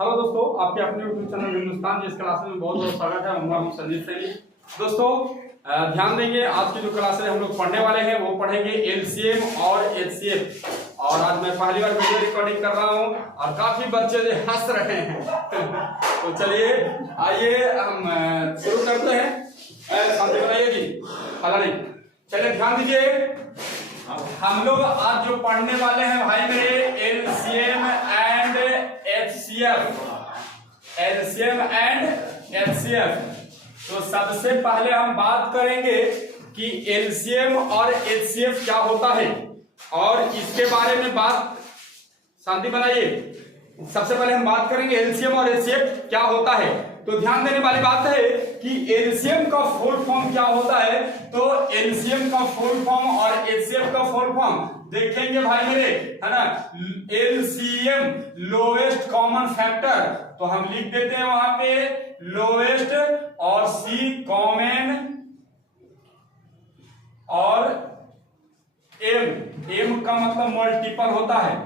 Hello दोस्तों, आपके अपने यूट्यूब चैनल हिंदुस्तान जिस क्लास में बहुत बहुत स्वागत है। हम संजीत सैनी। दोस्तों ध्यान देंगे, आज की जो क्लास है हम लोग पढ़ने वाले हैं वो पढ़ेंगे एलसीएम और एचसीएफ। और आज मैं पहली बार वीडियो रिकॉर्डिंग कर रहा हूं और काफी बच्चे जो हंस रहे हैं तो चलिए आइए हम शुरू करते हैं। शांति बनाइए जी, हला नहीं। चलिए ध्यान दीजिए, हम लोग आज जो पढ़ने वाले हैं भाई मेरे LCM and HCF. LCM and HCF. तो सबसे पहले हम बात करेंगे कि एलसीएम और एचसीएफ क्या होता है और इसके बारे में बात, शांति बनाइए। सबसे पहले हम बात करेंगे एलसीएम और एचसीएफ क्या होता है। तो ध्यान देने वाली बात है कि एलसीएम का फुल फॉर्म क्या होता है। तो एलसीएम का फुल फॉर्म और एचसीएफ का फुल फॉर्म देखेंगे भाई मेरे, है ना। एलसीएम लोएस्ट कॉमन फैक्टर, तो हम लिख देते हैं वहां पे लोएस्ट, और सी कॉमन, और एम का मतलब मल्टीपल होता है,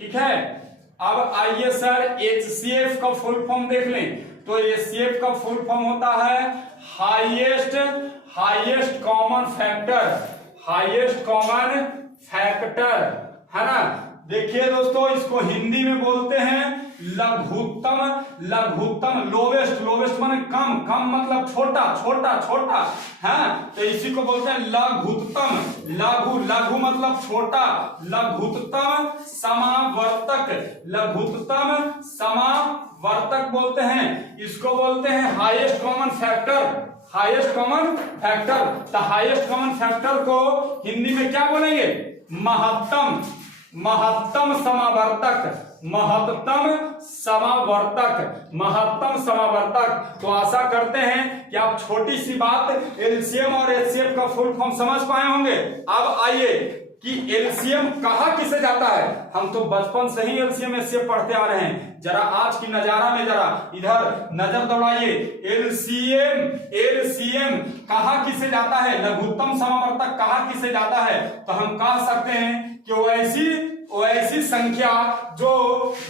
ठीक है। अब आइए सर एचसीएफ का फुल फॉर्म देख लें। तो एचसीएफ का फुल फॉर्म होता है highest common factor, highest common factor, है ना। देखिए दोस्तों, इसको हिंदी में बोलते हैं लघुत्तम। लोवेस्ट माने कम, मतलब छोटा, है। तो इसी को बोलते हैं लघुत्तम। लघु मतलब छोटा, लघुत्तम समावर्तक बोलते हैं। इसको बोलते हैं हाईएस्ट कॉमन फैक्टर। तो हाईएस्ट कॉमन फैक्टर को हिंदी में क्या बोलेंगे? महत्तम समावर्तक। तो आशा करते हैं कि आप छोटी सी बात एलसीएम और एचसीएफ का फुल फॉर्म समझ पाए होंगे। अब आइए कि एलसीएम कहा किसे जाता है। हम तो बचपन से ही एलसीएम एचसीएफ पढ़ते आ रहे हैं। जरा आज की नजारा में जरा इधर नजर दौड़ाइए। एलसीएम कहा किसे जाता है, लघुत्तम समावर्तक कहा किसे जाता है। तो हम कह सकते हैं कि वो ऐसी संख्या जो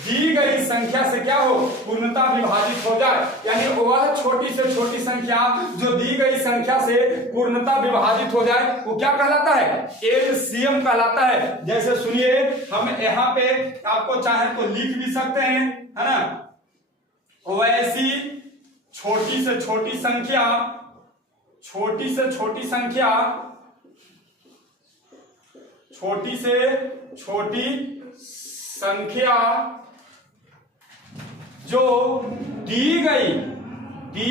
दी गई संख्या से क्या हो, पूर्णतः विभाजित हो जाए। यानी वह छोटी से छोटी संख्या जो दी गई संख्या से पूर्णतः विभाजित हो जाए, वो क्या कहलाता है? एलसीएम कहलाता है। जैसे सुनिए, हम यहाँ पे आपको चाहे तो लिख भी सकते हैं, है ना। वैसी छोटी से छोटी संख्या जो दी गई संख्या से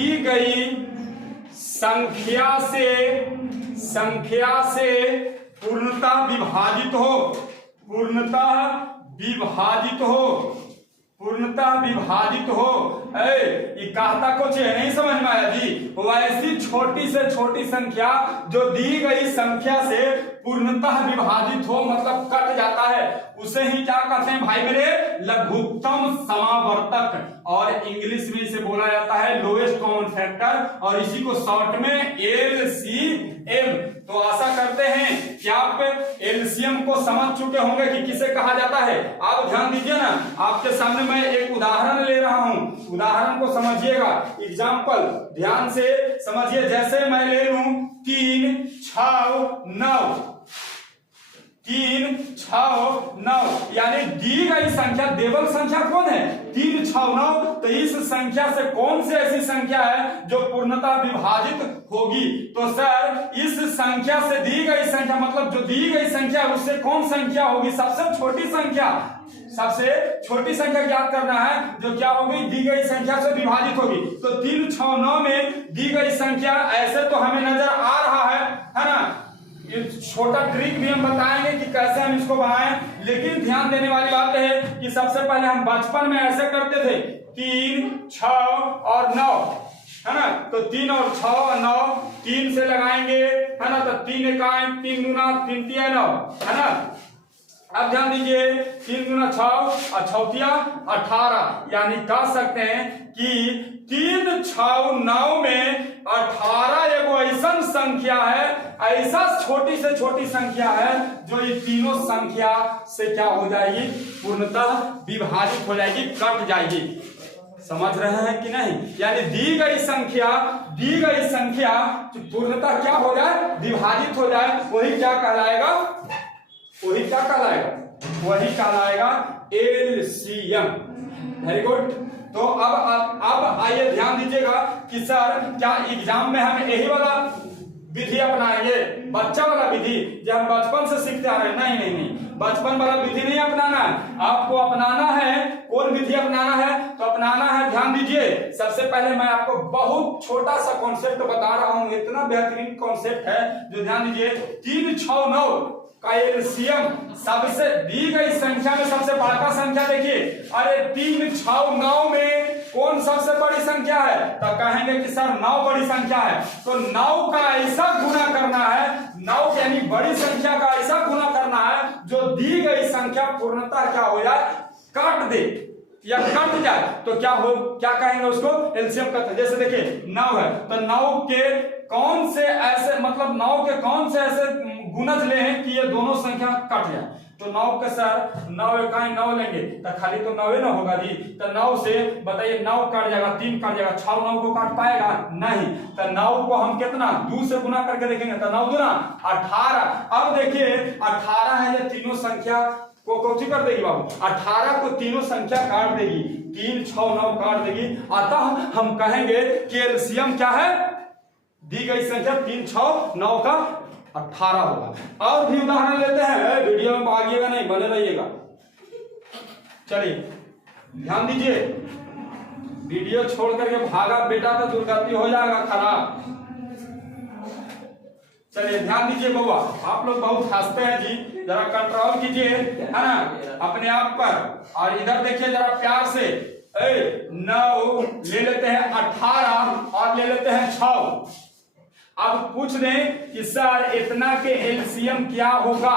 पूर्णतः विभाजित हो। ये कहता कुछ है, नहीं समझ में आया जी। वैसी छोटी से छोटी संख्या जो दी गई संख्या से पूर्णतः विभाजित हो, मतलब कट जाता है, उसे ही क्या कहते हैं भाई मेरे? लघुत्तम समावर्तक। और इंग्लिश में इसे बोला जाता है लोएस्ट कॉमन फैक्टर, और इसी को शॉर्ट में एलसीएम। तो आशा करते हैं कि आप एलसीएम को समझ चुके होंगे कि किसे कहा जाता है। आप ध्यान दीजिए ना, आपके सामने मैं एक उदाहरण ले रहा हूं, उदाहरण को समझिएगा। एग्जाम्पल ध्यान से समझिए। जैसे मैं ले लूं 3, 6, 9, यानी दी गई संख्या, देवल संख्या कौन है? 3, 6, 9। तो इस संख्या से कौन सी ऐसी संख्या है जो पूर्णतः विभाजित होगी? तो सर इस संख्या से दी गई संख्या, मतलब जो दी गई संख्या है उससे कौन संख्या होगी? सबसे छोटी संख्या ज्ञात करना है जो क्या होगी, दी गई संख्या से विभाजित होगी। तो 3, 6, 9 में दी गई संख्या ऐसे तो हमें नजर आ रहा है ना। छोटा ट्रिक भी हम बताएंगे कि कैसे हम इसको बनाएं, लेकिन ध्यान देने वाली बात है कि सबसे पहले हम बचपन में ऐसे करते थे 3, 6 और 9, है ना। तो 3 और 6 और 9, 3 से लगाएंगे, है ना। तो 3 एकाएं 3 गुना 3 तिया 9, है ना। अब ध्यान दीजिए 3 गुना 6 और 6 18, यानी कह सकते हैं कि 3 6 9 में 18 एगो ऐसा संख्या है, ऐसा छोटी से छोटी संख्या है जो ये तीनों संख्या से क्या हो जाएगी, पूर्णतः विभाजित हो जाएगी, कट जाएगी। समझ रहे हैं कि नहीं? यानी दी गई संख्या पूर्णतः क्या हो जाए, विभाजित हो जाए, वही क्या कहलाएगा, वही कहलाएगा एलसीएम। Very good. तो अब आइए ध्यान दीजिएगा कि सर क्या एग्जाम में हम यही वाला विधि अपनाएंगे, बच्चा वाला विधि जो हम बचपन से सीखते आ रहे हैं? नहीं, बचपन वाला विधि नहीं अपनाना है, आपको अपनाना है। कौन विधि अपनाना है? तो अपनाना है, ध्यान दीजिए, सबसे पहले मैं आपको बहुत छोटा सा कॉन्सेप्ट बता रहा हूं, इतना बेहतरीन कॉन्सेप्ट है जो ध्यान दीजिए। 3 6 9 का एलसीएम, सबसे दी गई संख्या में सबसे बड़ा संख्या देखिए, अरे 3 6 9 में कौन सबसे बड़ी संख्या है? तो कहेंगे कि सर 9 बड़ी संख्या है, तो 9 का ऐसा गुना करना है, 9 यानी बड़ी संख्या का ऐसा गुना करना है जो दी गई संख्या पूर्णतः क्या हो जाए, काट दे या कट जाए, तो क्या कहेंगे उसको, एलसीएम कहते हैं। जैसे देखिए 9 है, तो 9 के कौन से ऐसे, मतलब 9 के कौन से ऐसे गुणज ले हैं कि ये दोनों संख्या कट जाए? तो 9 के सर 9 इकाई 9 लेंगे तो खाली तो 9 ना होगा जी, तो 9 से बताइए 9 कट जाएगा, 3 कट जाएगा, 6 9 को काट पाएगा नहीं, तो 9 को हम कितना 2 से गुना करके देखेंगे, तो 9 दूना 18। अब देखिए 18 है, ये तीनों संख्या को कौची कर देगी बाबू, 18 को तीनों संख्या काट देगी, 3 6 9 काट देगी, अतः हम कहेंगे कि एलसीएम क्या है, दी गई संख्या 3 6 9 का 18 होगा। और भी उदाहरण लेते हैं, वीडियो में भागिएगा नहीं, बने रहिएगा। चलिए ध्यान दीजिए, वीडियो छोड़ करके भागा बेटा तो दुर्गति हो जाएगा खराब। चलिए ध्यान दीजिए बउआ, आप लोग बहुत हंसते हैं जी, जरा कंट्रोल कीजिए, है ना, अपने आप पर। और इधर देखिए जरा प्यार से, 9 ले लेते हैं, 18 और ले लेते हैं 6। अब पूछ दें कि सर इतना के एलसीएम क्या होगा,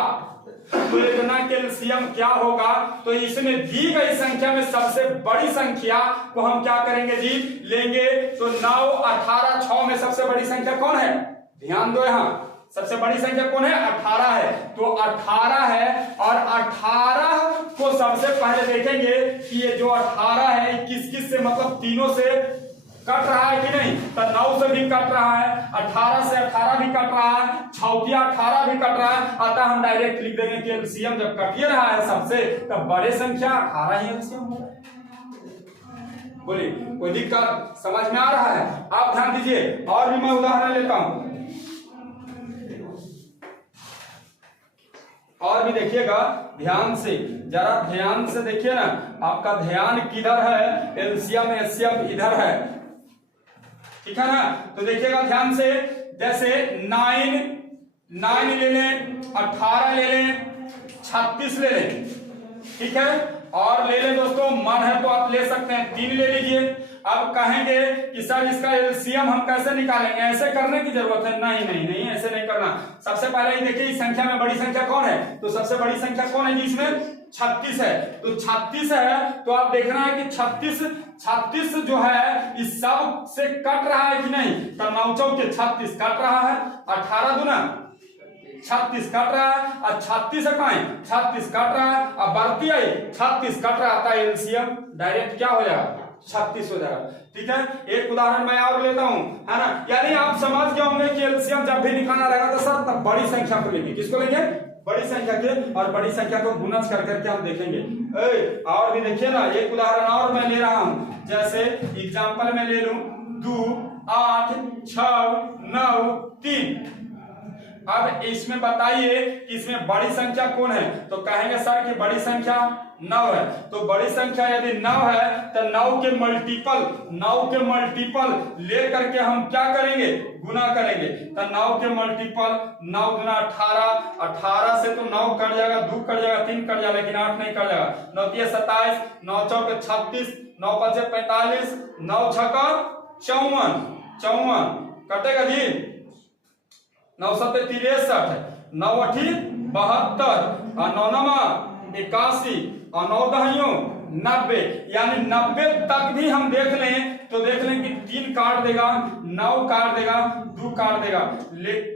तो इतना के एलसीएम क्या होगा, तो इसमें दी गई संख्या में सबसे बड़ी संख्या को हम क्या करेंगे जी, लेंगे। तो 9 18 6 में सबसे बड़ी संख्या कौन है, ध्यान दो, यहां सबसे बड़ी संख्या कौन है, 18 है, तो 18 है, और 18 को सबसे पहले देखेंगे कि ये जो 18 है किस से, मतलब तीनों से कट रहा है कि नहीं, तो 9 से भी कट रहा है, 18 से 18 भी कट रहा है, 6 18 भी कट रहा है, अतः हम डायरेक्ट लिख देंगे कि एलसीएम जब कट रहा है सबसे, तब बड़े संख्या 18 ही एलसीएम होगा। बोलिए कोई दिक्कत समझ में आ रहा है? आप ध्यान दीजिए, और भी मैं उदाहरण लेता हूं, और भी देखिएगा ध्यान से, जरा ध्यान से देखिए ना, आपका ध्यान किधर है, एलसीएम एचसीएफ इधर है, ठीक है ना। तो देखिएगा ध्यान से, जैसे 9 ले लें, 18 ले लें, 36 ले लें, ठीक है, और ले लें दोस्तों, मन है तो आप ले सकते हैं 3 ले लीजिए। अब कहेंगे कि सर इसका एलसीएम हम कैसे निकालेंगे, ऐसे करने की जरूरत है? नहीं, ऐसे नहीं करना। सबसे पहले ही देखिए इस संख्या में बड़ी संख्या कौन है, तो सबसे बड़ी संख्या कौन है जी, इसमें 36 है, तो 36 है, तो आप देखना है कि 36 जो है इस सब से कट रहा है कि नहीं, तो 9 चौके 36 कट रहा है, 18 दूना 36 कट रहा है, और 36 इकाई 36 कट रहा है, अब बढ़ती आई 36 कट रहा था, एलसीएम डायरेक्ट क्या हो जाएगा, 36 हो जाएगा। ठीक है, एक उदाहरण मैं और लेता हूं, है ना, यानी आप समझ गए होंगे कि एलसीएम जब भी निकालना रहेगा तो सर तब बड़ी संख्या को लेंगे, किसको लेंगे, बड़ी संख्या के, और बड़ी संख्या को गुणज कर करके हम देखेंगे। और भी देखिए ना, एक उदाहरण और मैं ले रहा हूं, जैसे एग्जांपल में ले लूं 2 8 6 9 3। अब इसमें बताइए कि इसमें बड़ी संख्या कौन है, तो कहेंगे सर कि बड़ी संख्या 9 है, तो बड़ी संख्या यदि 9 है तो 9 के मल्टीपल ले करके हम क्या करेंगे, गुना करेंगे, तो 9 के मल्टीपल 9 गुना 18 से तो 9 कट जाएगा, 2 कट जाएगा, 3 कट जाएगा, लेकिन 8 नहीं कट जाएगा, 9 3 27, 9 4 36, 9 5 45, 9 6 54 कटेगा जी, 9 7 63, 9 8 72 और 9 9 81 और 9 दहियों 90, यानी 90 तक भी हम देख लें तो देख लें कि 3 काट देगा, 9 काट देगा, 2 काट देगा,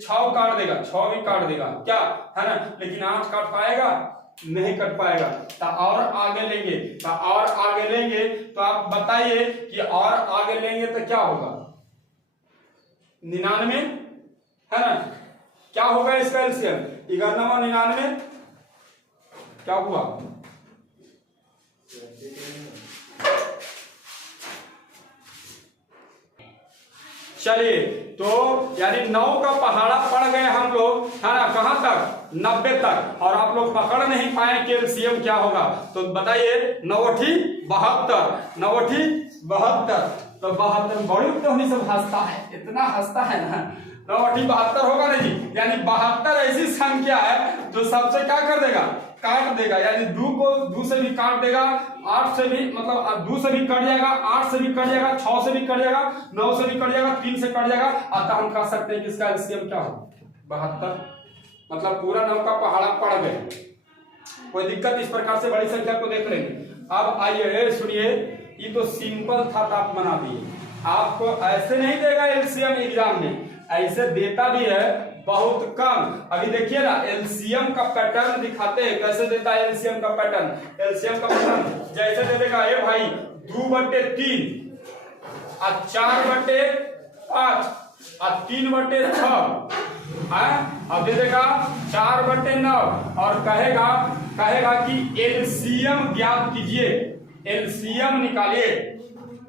6 काट देगा, 6 भी काट देगा, क्या है ना। लेकिन 8 काट पाएगा, नहीं कट पाएगा। तो और आगे लेंगे, तो और आगे लेंगे तो आप बताइए कि और आगे लेंगे तो क्या होगा, 99 है ना। क्या होगा इसका एलसीएम, 11 99 क्या हुआ, चलिए तो यानी 9 का पहाड़ा पड़ गए हम लोग, है ना, कहां तक, 90 तक, और आप लोग पकड़ नहीं पाए कि एलसीएम क्या होगा। तो बताइए 9 × 72, 9 × 72, तो 72 बड़ी तो सब हंसता है, इतना हंसता है ना, 9 × 72 होगा ना जी। यानी 72 ऐसी संख्या है जो सबसे क्या कर देगा, काट देगा, यानी 2 को 2 से भी काट देगा, 8 से भी, मतलब 2 से भी कट जाएगा, 8 से भी कट जाएगा, 6 से भी कट जाएगा, 9 से भी कट जाएगा, 3 से कट जाएगा। अतः हम कह सकते हैं कि इसका एलसीएम क्या हो, 72, मतलब पूरा 9 का पहाड़ा पड़ गए। कोई दिक्कत, इस प्रकार से बड़ी संख्या को देख लेंगे। अब आइए सुनिए, ये तो सिंपल था तो आप बना दिए, आपको ऐसे नहीं देगा एलसीएम एग्जाम में, ऐसे देता भी है बहुत कम। अभी देखिए ना एलसीएम का पैटर्न दिखाते हैं, कैसे देता है एलसीएम का पैटर्न। एलसीएम का पैटर्न जैसे दे देगा, ए भाई 2/3 और 4/5 और 3/6, अब दे देगा 4/9 और कहेगा कि एलसीएम ज्ञात कीजिए, एलसीएम निकालिए,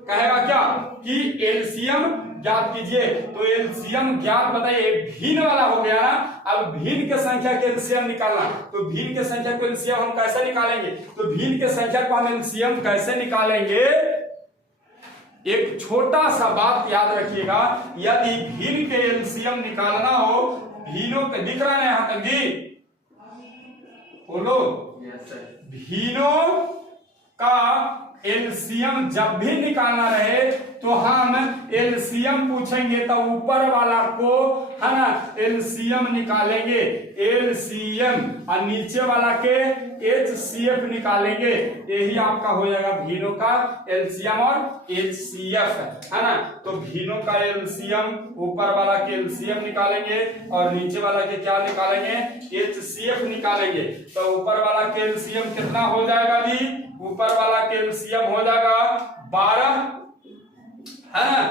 कहेगा क्या कि एलसीएम ज्ञात कीजिए। तो एलसीएम ज्ञात बताइए, भिन्न वाला हो गया ना। अब भिन्न के संख्या के एलसीएम निकालना, तो भिन्न के संख्या को एलसीएम हम कैसे निकालेंगे, तो भिन्न के संख्या को हम एलसीएम कैसे निकालेंगे, एक छोटा सा बात याद रखिएगा, यदि भिन्न के एलसीएम निकालना हो, भिन्नों के दिख रहा है यहां तक जी, बोलो, भिन्नों का एलसीएम जब भी निकालना रहे तो हम एलसीएम पूछेंगे तो ऊपर वाला को, है ना, एलसीएम निकालेंगे, एलसीएम, और नीचे वाला के एचसीएफ निकालेंगे। यही आपका हो जाएगा भिन्नों का एलसीएम और एचसीएफ, है ना। तो भिन्नों का एलसीएम, ऊपर वाला के एलसीएम निकालेंगे और नीचे वाला के क्या निकालेंगे, एचसीएफ निकालेंगे। तो ऊपर वाला के एलसीएम कितना हो जाएगा जी, ऊपर वाला के एलसीएम हो जाएगा 12, है ना,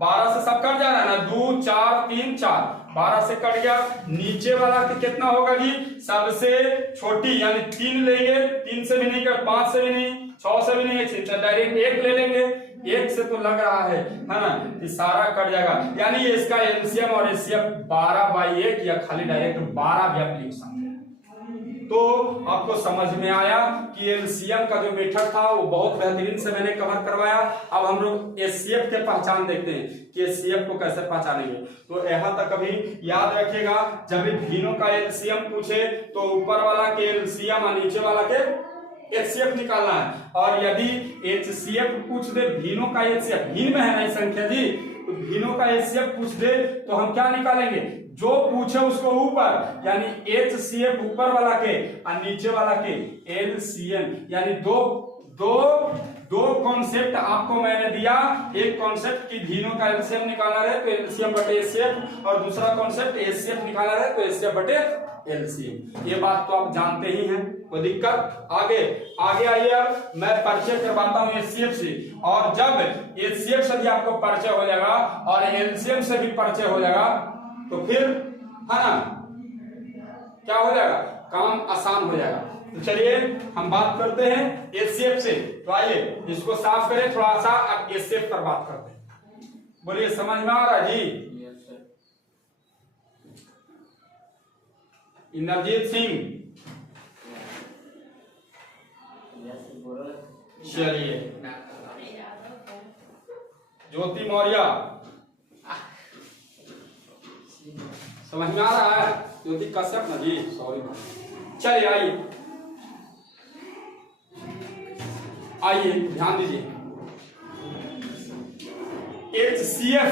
12 से सब कट जा रहा है ना, 2 4 3 4, 12 से कट गया। नीचे वाला के कितना होगा जी, सबसे छोटी, यानी 3 लेंगे, 3 से भी नहीं, 5 से भी नहीं, 6 से भी नहीं, डायरेक्ट 1 ले लेंगे, 1 से तो लग रहा है ना, कि सारा कट जाएगा। यानी इसका एलसीएम और एचसीएफ 12/1 या खाली डायरेक्ट 12 भी आप लिख सकते हैं। तो आपको समझ में आया कि एलसीएम का जो मेथड था वो बहुत बेहतरीन से मैंने कवर करवाया। अब हम लोग एचसीएफ के पहचान देखते हैं कि एचसीएफ को कैसे पहचानेंगे। तो यहाँ तक कभी याद रखिएगा, जब भी भिन्नों का एलसीएम पूछे तो ऊपर वाला के एलसीएम और नीचे वाला के एचसीएफ निकालना है। और यदि एचसीएफ पूछ दे, भिन्नों का एचसीएफ, भिन्न में है ना संख्या जी, तो भिन्नों का एचसीएफ पूछ दे तो हम क्या निकालेंगे, जो पूछे उसको ऊपर, यानी एचसीएफ ऊपर वाला के और नीचे वाला के एलसीएम, यानी दो कॉन्सेप्ट आपको मैंने दिया। एक कॉन्सेप्ट की भिन्नों का एलसीएम निकालना रहे तो एलसीएम बटे एचसीएफ, और दूसरा कॉन्सेप्ट एचसीएफ निकालना रहे तो एचसीएफ बटे एलसीएम। ये बात तो आप जानते ही हैं, कोई दिक्कत। आगे आइए, अब मैं परिचय करवाता हूं एचसीएफ से, और जब एचसीएफ से भी आपको परिचय हो जाएगा और एलसीएम से भी परिचय हो जाएगा तो फिर, है ना, क्या हो जाएगा, काम आसान हो जाएगा। तो चलिए हम बात करते हैं एचसीएफ से। तो आइए इसको साफ करें थोड़ा सा, अब एचसीएफ पर बात करते हैं। बोलिए, समझ में आ रहा है जी? इंद्रजीत सिंह, चलिए, ज्योति मौर्य, समझ में आ रहा है? ज्योति कश्यप ना जी, सॉरी। चलिए आइए ध्यान दीजिए, एचसीएफ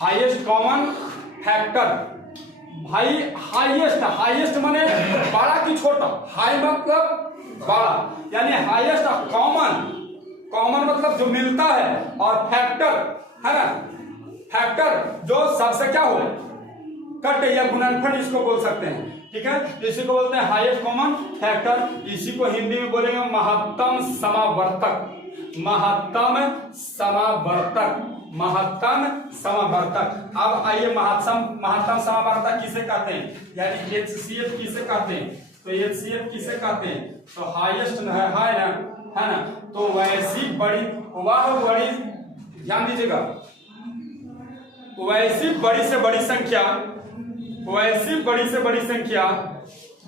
हाईएस्ट कॉमन फैक्टर, भाई हाईएस्ट, हाईएस्ट माने बड़ा की छोटा, हाई मतलब बड़ा, यानी हाईएस्ट कॉमन, कॉमन मतलब जो मिलता है, और फैक्टर है ना, फैक्टर जो सबसे क्या हो कट या गुणनफल इसको बोल सकते हैं, ठीक है। इसी को बोलते हैं हाईएस्ट कॉमन फैक्टर। इसी को हिंदी में बोलेंगे महत्तम समावर्तक, महत्तम समावर्तक, महत्तम समावर्तक। अब आइए महत्तम समावर्तक किसे कहते हैं, यानी HCF किसे कहते हैं, तो HCF किसे कहते हैं, तो हाईएस्ट है ना, तो वैसी बड़ी, वह बड़ी, ध्यान दीजिएगा, वैसी बड़ी से बड़ी संख्या, वैसी बड़ी से बड़ी संख्या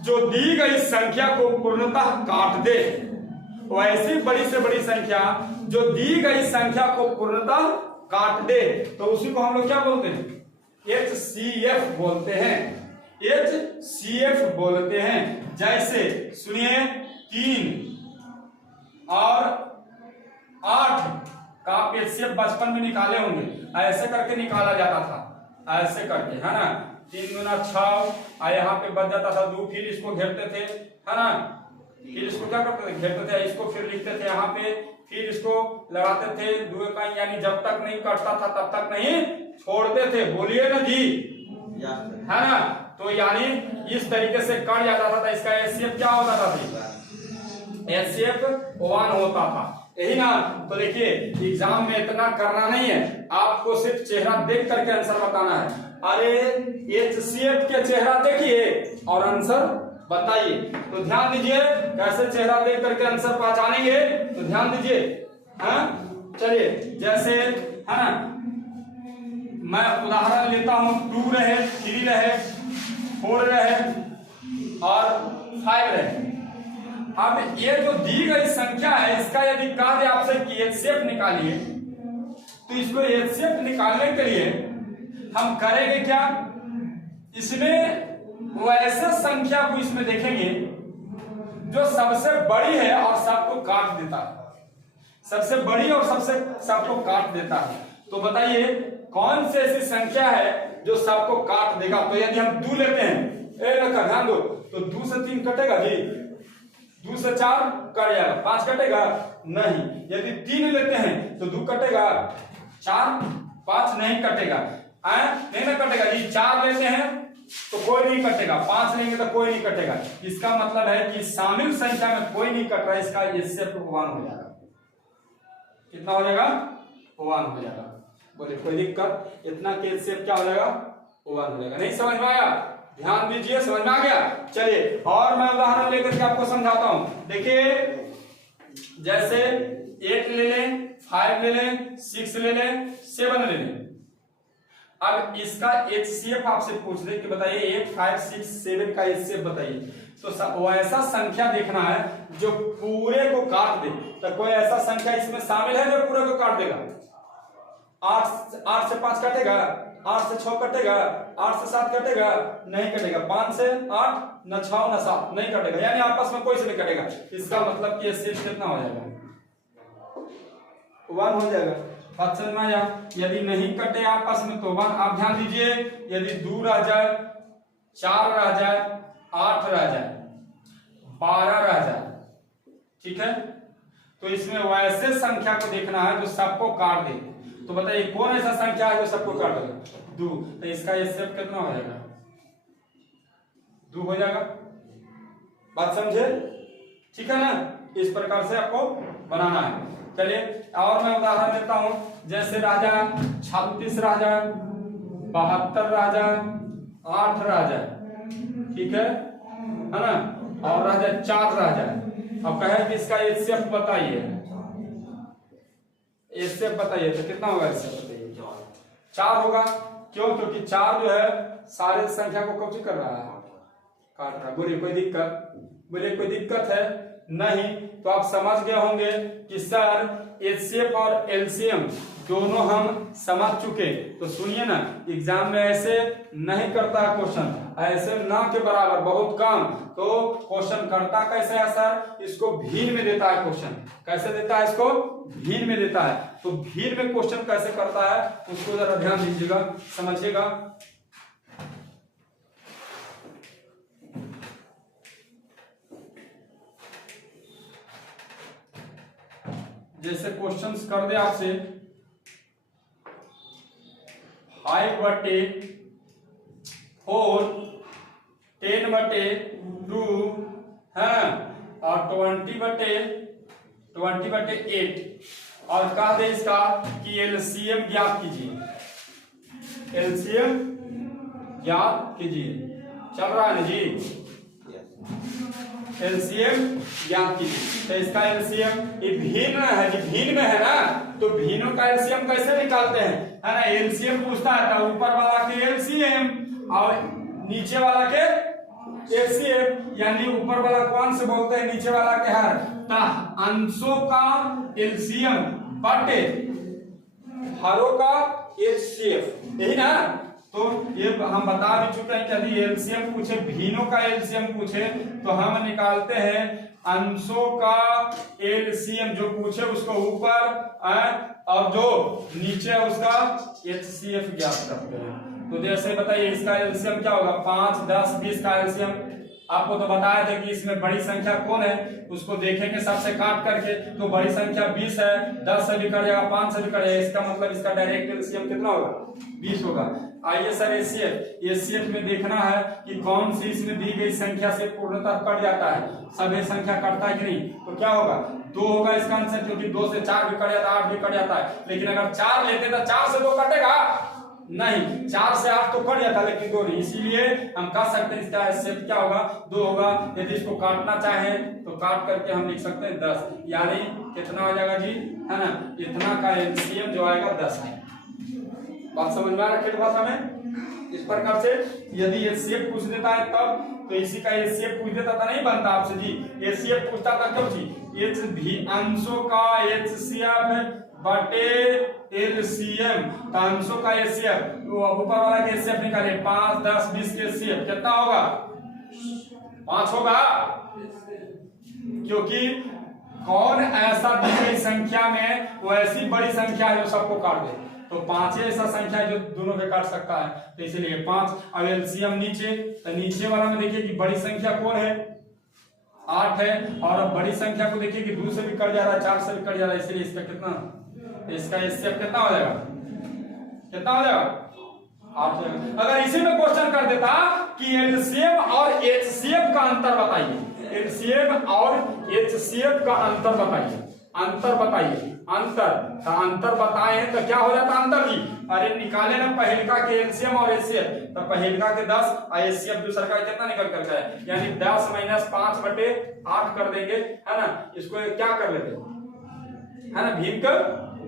जो दी गई संख्या को पूर्णतः काट दे, वैसी बड़ी से बड़ी संख्या जो दी गई संख्या को पूर्णतः काट दे, तो उसी को हम लोग क्या बोलते हैं, HCF बोलते हैं, HCF बोलते हैं। जैसे सुनिए 3 और 8 का आप HCF बचपन में निकाले होंगे, ऐसे करके निकाला जाता था, ऐसे करके, है ना, 3 गुना 6, यहाँ पे बच जाता था 2, फिर इसको घेरते थे, है ना, फिर इसको क्या करते थे, घेरते थे, इसको फिर लिखते थे यहाँ पे, फिर इसको लगाते थे 2 इकाई, यानी जब तक नहीं कटता था तब तक नहीं छोड़ते थे, बोलिए ना जी, है ना। तो यानी इस तरीके से कट जाता था, इसका HCF क्या होता था, HCF 1 होता था, यही ना। तो देखिए एग्जाम में इतना करना नहीं है, आपको सिर्फ चेहरा देख करके आंसर बताना है। अरे HCF के चेहरा देखिए और आंसर बताइए, तो ध्यान दीजिए कैसे चेहरा देख करके आंसर पहचानेंगे, तो ध्यान दीजिए। हाँ चलिए, जैसे है ना, मैं उदाहरण लेता हूं, 2 रहे, 3 रहे, 4 रहे और 5 रहे। अब ये जो दी गई संख्या है, इसका यदि कहा जाए आपसे कि HCF निकालिए, तो इसको HCF निकालने के लिए हम करेंगे क्या, इसमें वैसे संख्या को इसमें देखेंगे जो सबसे बड़ी है और सबको काट देता है, सबसे बड़ी और सबको काट देता है। तो बताइए कौन सी ऐसी संख्या है जो सबको काट देगा। तो यदि हम 2 लेते हैं, ध्यान दो, तो 2 से 3 कटेगा जी, 2 से 4 कट जाएगा, 5 कटेगा नहीं। यदि 3 लेते हैं तो 2 कटेगा, 4, 5 नहीं कटेगा, नहीं ना कटेगा जी। 4 लेते हैं तो कोई नहीं कटेगा, 5 लेंगे तो कोई नहीं कटेगा। इसका मतलब है कि शामिल संख्या में कोई नहीं कट रहा है, इसका HCF 1 हो जाएगा। कितना हो जाएगा, 1 हो जाएगा। बोले कोई दिक्कत, इतना के HCF क्या हो जाएगा, 1 हो जाएगा। नहीं समझ में आया, ध्यान दीजिए, समझ में आ गया। चलिए और मैं उदाहरण लेकर के आपको समझाता हूं। देखिए जैसे 8 ले लें, 5 ले लें, 6 ले लें, 7 ले लें। अब इसका HCF आपसे पूछ दे कि बताइए 8, 5, 6, 7 का HCF बताइए, तो वैसा संख्या देखना है जो पूरे को काट दे। तो कोई ऐसा संख्या इसमें शामिल है जो पूरे को काट देगा। 8 से 5 कटेगा, 8 से 6 कटेगा, 8 से 7 कटेगा, नहीं कटेगा, 5 से 8 न 6 न 7 नहीं कटेगा, यानी आपस में कोई से नहीं कटेगा। इसका मतलब कि HCF कितना हो जाएगा, 1 हो जाएगा। बात समझ में आया। यदि नहीं कटे आपस में तो 1। आप ध्यान दीजिए, यदि 2 रह जाए, 4 रह जाए, 8 रह जाए, 12 रह जाए, ठीक है, तो इसमें वैसे संख्या को देखना है जो सबको काट दे। तो बताइए कौन ऐसा संख्या है जो सबको काट देगा, 2। तो इसका HCF कितना हो जाएगा, 2 हो जाएगा। बात समझे, ठीक है ना। इस प्रकार से आपको बनाना है। चलिए और मैं उदाहरण देता हूं, जैसे राजा 36 राजा, 72 राजा, 8 राजा, ठीक है ना, और राजा 4 राजा। अब कहे कि इसका HCF बताइए, HCF बताइए, तो कितना होगा HCF बताइए, 4 होगा। क्यों, क्योंकि 4 जो है सारे संख्या को कॉपी कर रहा है, काट रहा है। बोलिए कोई दिक्कत, बोलिए कोई दिक्कत है नहीं। तो आप समझ गए होंगे कि सर HCF और LCM दोनों हम समझ चुके। तो सुनिए ना, एग्जाम में ऐसे नहीं करता है क्वेश्चन, ऐसे ना के बराबर बहुत कम। तो क्वेश्चन करता कैसे है सर, इसको भीड़ में देता है क्वेश्चन। कैसे देता है, इसको भीड़ में देता है। तो भीड़ में क्वेश्चन कैसे करता है उसको जरा ध्यान दीजिएगा, समझिएगा। जैसे क्वेश्चंस कर दे आपसे 5/4 10/2 है और 20/8 और कह दे इसका कि एलसीएम ज्ञात कीजिए, एलसीएम ज्ञात कीजिए। चल रहा है ना जी, एलसीएम ज्ञात कीजिए। तो इसका एलसीएम ये भिन्न है जी, भिन्न में है ना, तो भिन्नों का एलसीएम कैसे निकालते हैं, है ना। एलसीएम पूछता है तो ऊपर वाला के एलसीएम और नीचे वाला के एचसीएफ, यानी ऊपर वाला कौन से बोलते हैं, नीचे वाला के हर अंशों का एलसीएम बटे हरों का एचसीएफ, यही ना। तो ये हम बता भी चुके हैं कि यदि एलसीएम पूछे, भिन्नों का एलसीएम पूछे तो हम निकालते हैं अंशों का एलसीएम, जो पूछे उसको ऊपर और जो नीचे उसका एचसीएफ ज्ञात करते हैं। तो जैसे बताइए इसका एलसीएम क्या होगा, 5, 10, 20 का एलसीएम आपको तो बताया था कि इसमें बड़ी संख्या कौन है, उसको देखेंगे सबसे काट करके, तो बड़ी संख्या 20 है, 10 से भी कट जाएगा, 5 से भी कट जाएगा, इसका मतलब इसका डायरेक्ट एलसीएम कितना होगा, 20 होगा। आइए सर एचसीएफ में देखना है कि कौन सी इसमें दी गई संख्या से पूर्णतः कट जाता है, सभी संख्या कटता है कि नहीं। तो क्या होगा, 2 होगा इसका आंसर, क्योंकि 2 से 4 भी कट जाता है, 8 भी कट जाता है। लेकिन अगर 4 लेते तो 4 से 2 कटेगा नहीं, 4 से 8 तो कट जाता, लेकिन 2 नहीं। इसीलिए हम कह सकते हैं इसका एचसीएफ क्या होगा, 2 होगा। यदि इसको काटना चाहे तो काट करके हम लिख सकते हैं 10, यानी कितना हो जाएगा जी, है ना, इतना का एलसीएम जो आएगा 10 है। बात समझ में आ रहा है भाषा में। इस प्रकार से यदि एचसीएफ पूछ देता है तब, तो इसी का एचसीएफ पूछ देता था नहीं बनता आपसे जी, एचसीएफ पूछता था क्यों जी, एच भी अंशों का एचसीएफ बटे एलसीएम, अंशों का एचसीएफ, तो ऊपर वाला के एचसीएफ निकालिए, 5, 10, 20 के एचसीएफ कितना होगा, 5 होगा, क्योंकि कौन ऐसा दी गई संख्या में वो ऐसी बड़ी संख्या है जो सबको काट दे, तो 5 ऐसा संख्या है जो दोनों के काट सकता है, तो इसलिए 5। अब एलसीएम नीचे, तो नीचे वाला में देखिए कि बड़ी संख्या कौन है, 8 है, और अब बड़ी संख्या को देखिए कि 2 से भी कट जा रहा है, 4 से भी कट जा रहा है, इसलिए इसका कितना, इसका एचसीएफ कितना हो जाएगा, कितना हो जाएगा, 8 हो जाएगा। अगर इसी में क्वेश्चन कर देता कि एलसीएम और एचसीएफ का अंतर बताइए, एलसीएम और एचसीएफ का अंतर बताइए, अंतर बताइए, अंतर बताए तो क्या हो जाता अंतर जी, अरे निकाले ना पहलका के एलसीएम और एचसीएफ, तो पहलका के 10 और एचसीएफ दूसरा का कितना निकल करता है, यानी 10 - 5/8 कर देंगे, है ना। इसको क्या कर लेते है ना, भीम का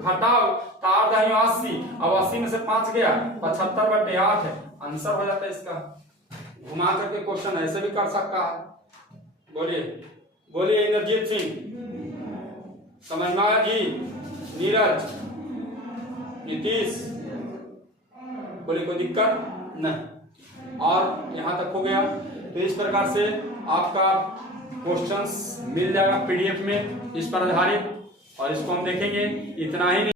घटाओ, तो 8 × 80, अब 80 में से 5 गया, 75/8 है, आंसर हो जाता है इसका। घुमा करके क्वेश्चन ऐसे भी कर सकता है। बोलिए बोलिए इंद्रजीत सिंह, समझ में आया जी, नीरज, नीतीश, बोले कोई दिक्कत नहीं, और यहां तक हो गया। तो इस प्रकार से आपका क्वेश्चंस मिल जाएगा पीडीएफ में इस पर आधारित, और इसको हम देखेंगे, इतना ही नहीं।